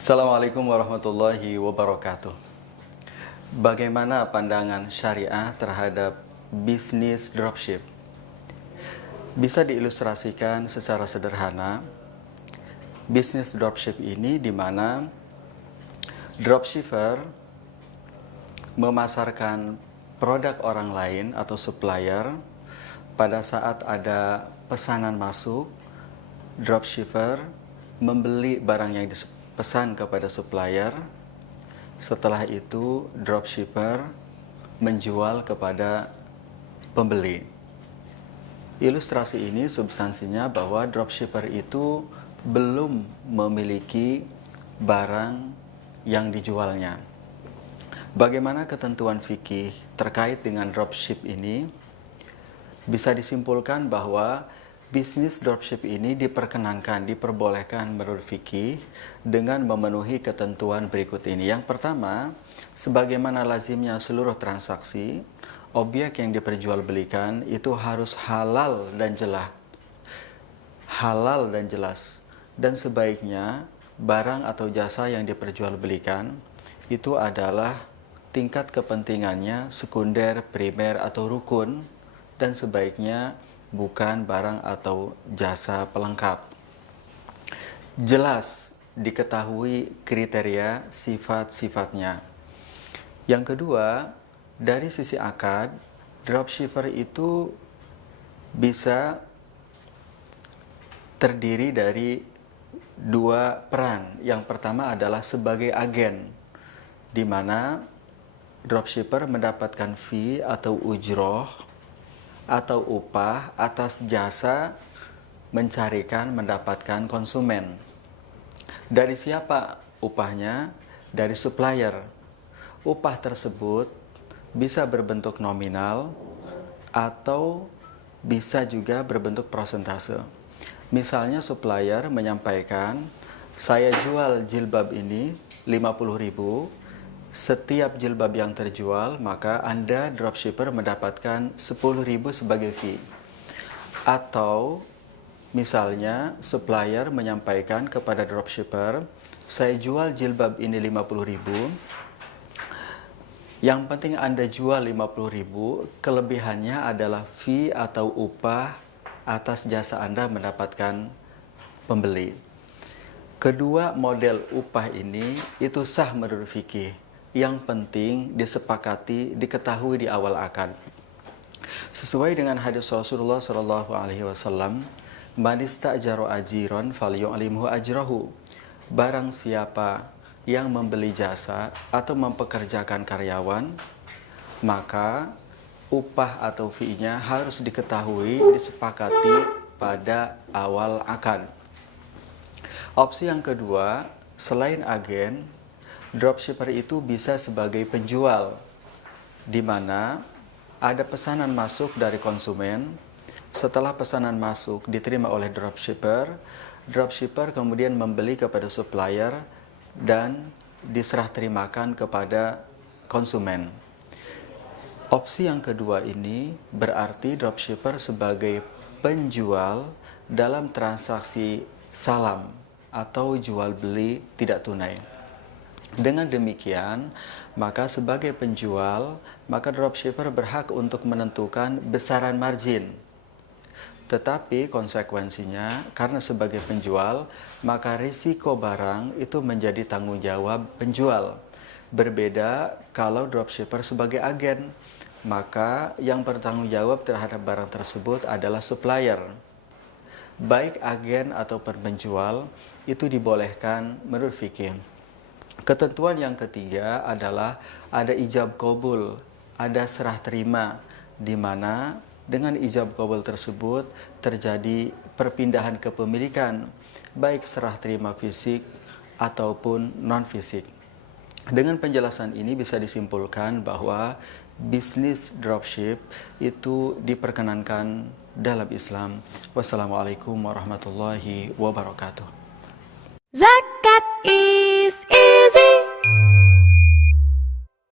Assalamualaikum warahmatullahi wabarakatuh. Bagaimana pandangan syariah terhadap bisnis dropship? Bisa diilustrasikan secara sederhana. Bisnis dropship ini di mana dropshipper memasarkan produk orang lain atau supplier. Pada saat ada pesanan masuk, dropshipper membeli barang yang dipesan kepada supplier. Setelah itu dropshipper menjual kepada pembeli. Ilustrasi ini substansinya bahwa dropshipper itu belum memiliki barang yang dijualnya. Bagaimana ketentuan fikih terkait dengan dropship ini? Bisa disimpulkan bahwa bisnis dropship ini diperbolehkan menurut fikih dengan memenuhi ketentuan berikut ini. Yang pertama, sebagaimana lazimnya seluruh transaksi, objek yang diperjualbelikan itu harus halal dan jelas. Dan sebaiknya barang atau jasa yang diperjualbelikan itu adalah tingkat kepentingannya sekunder, primer, atau rukun, dan sebaiknya bukan barang atau jasa pelengkap. Jelas diketahui kriteria sifat-sifatnya. Yang kedua, dari sisi akad, dropshipper itu bisa terdiri dari dua peran. Yang pertama adalah sebagai agen, di mana dropshipper mendapatkan fee atau ujroh atau upah atas jasa mendapatkan konsumen. Dari siapa upahnya? Dari supplier. Upah tersebut bisa berbentuk nominal atau bisa juga berbentuk persentase. Misalnya supplier menyampaikan, saya jual jilbab ini 50.000. Setiap jilbab yang terjual, maka Anda dropshipper mendapatkan 10.000 sebagai fee. Atau misalnya supplier menyampaikan kepada dropshipper, saya jual jilbab ini 50.000. Yang penting Anda jual 50.000, kelebihannya adalah fee atau upah atas jasa Anda mendapatkan pembeli. Kedua model upah ini itu sah menurut fikih. Yang penting disepakati, diketahui di awal akad. Sesuai dengan hadis Rasulullah SAW, man istajara ajiran falyu'limhu ajrahu. Barang siapa yang membeli jasa atau mempekerjakan karyawan, maka upah atau fee-nya harus diketahui, disepakati pada awal akad. Opsi yang kedua, selain agen, dropshipper itu bisa sebagai penjual, di mana ada pesanan masuk dari konsumen. Setelah pesanan masuk diterima oleh dropshipper kemudian membeli kepada supplier dan diserah terimakan kepada konsumen. Opsi yang kedua ini berarti dropshipper sebagai penjual dalam transaksi salam atau jual beli tidak tunai. Dengan demikian, maka sebagai penjual, maka dropshipper berhak untuk menentukan besaran margin. Tetapi konsekuensinya, karena sebagai penjual, maka risiko barang itu menjadi tanggung jawab penjual. Berbeda kalau dropshipper sebagai agen, maka yang bertanggung jawab terhadap barang tersebut adalah supplier. Baik agen ataupun penjual itu dibolehkan menurut fikih. Ketentuan yang ketiga adalah ada ijab qabul, ada serah terima, di mana dengan ijab qabul tersebut terjadi perpindahan kepemilikan, baik serah terima fisik ataupun non-fisik. Dengan penjelasan ini bisa disimpulkan bahwa bisnis dropship itu diperkenankan dalam Islam. Wassalamualaikum warahmatullahi wabarakatuh. Zakat is easy.